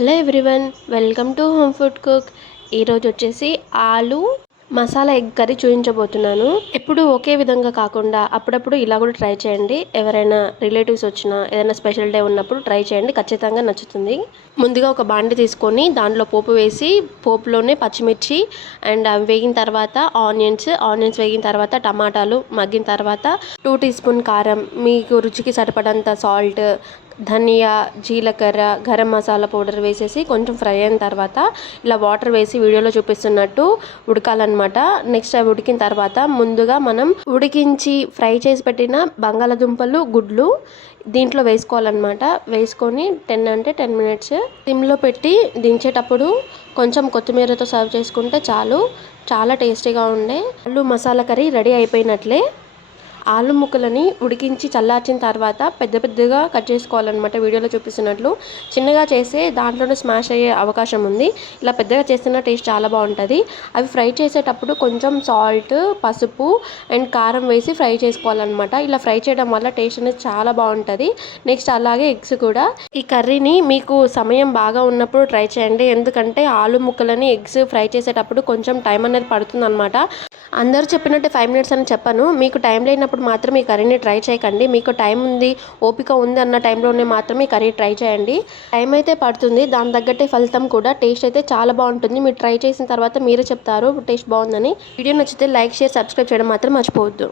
Hello everyone, welcome to home food cook. ఈరోజు వచ్చేసి ఆలు మసాలా ఎగ్ కర్రీ చూపించబోతున్నాను. ఎప్పుడు ఒకే విధంగా కాకుండా అప్పుడప్పుడు ఇలా కూడా ట్రై చేయండి. ఎవరైనా రిలేటివ్స్ వచ్చినా ఏదైనా స్పెషల్ డే ఉన్నప్పుడు ట్రై చేయండి, ఖచ్చితంగా నచ్చుతుంది. ముందుగా ఒక బాండి తీసుకొని దాంట్లో పోపు వేసి పోపులోనే పచ్చిమిర్చి అండ్ అవి వేగిన తర్వాత ఆనియన్స్ వేగిన తర్వాత టమాటాలు మగ్గిన తర్వాత 2 టీ స్పూన్ కారం, మీకు రుచికి సరిపడంత సాల్ట్, ధనియా, జీలకర్ర, గరం మసాలా పౌడర్ వేసేసి కొంచెం ఫ్రై అయిన తర్వాత ఇలా వాటర్ వేసి వీడియోలో చూపిస్తున్నట్టు ఉడకాలన్నమాట. నెక్స్ట్ అవి ఉడికిన తర్వాత ముందుగా మనం ఉడికించి ఫ్రై చేసి పెట్టిన బంగాళదుంపలు, గుడ్లు దీంట్లో వేసుకోవాలన్నమాట. వేసుకొని 10 మినిట్స్ సిమ్లో పెట్టి దించేటప్పుడు కొంచెం కొత్తిమీరతో సర్వ్ చేసుకుంటే చాలు. చాలా టేస్టీగా ఉండే ఆలు మసాలా కర్రీ రెడీ అయిపోయినట్లే. ఆలు ముక్కలని ఉడికించి చల్లార్చిన తర్వాత పెద్దగా కట్ చేసుకోవాలన్నమాట. వీడియోలో చూపిస్తున్నట్లు చిన్నగా చేస్తే దాంట్లోనే స్మాష్ అయ్యే అవకాశం ఉంది. ఇలా పెద్దగా చేస్తున్న టేస్ట్ చాలా బాగుంటుంది. అవి ఫ్రై చేసేటప్పుడు కొంచెం సాల్ట్, పసుపు అండ్ కారం వేసి ఫ్రై చేసుకోవాలన్నమాట. ఇలా ఫ్రై చేయడం వల్ల టేస్ట్ అనేది చాలా బాగుంటుంది. నెక్స్ట్ అలాగే ఎగ్స్ కూడా. ఈ కర్రీని మీకు సమయం బాగా ఉన్నప్పుడు ట్రై చేయండి, ఎందుకంటే ఆలు ముక్కలని ఎగ్స్ ఫ్రై చేసేటప్పుడు కొంచెం టైం అనేది పడుతుంది అనమాట. అందరూ చెప్పినట్టు 5 మినిట్స్ అని చెప్పను. మీకు టైం లేనప్పుడు మాత్రం ఈ కర్రీని ట్రై చేయకండి. మీకు టైం ఉంది, ఓపిక ఉంది అన్న టైంలోనే మాత్రమే ఈ కర్రీ ట్రై చేయండి. టైం అయితే పడుతుంది, దాని తగ్గట్టే ఫలితం కూడా. టేస్ట్ అయితే చాలా బాగుంటుంది. మీరు ట్రై చేసిన తర్వాత మీరే చెప్తారు టేస్ట్ బాగుందని. వీడియో నచ్చితే లైక్, షేర్, సబ్స్క్రైబ్ చేయడం మాత్రం మర్చిపోవద్దు.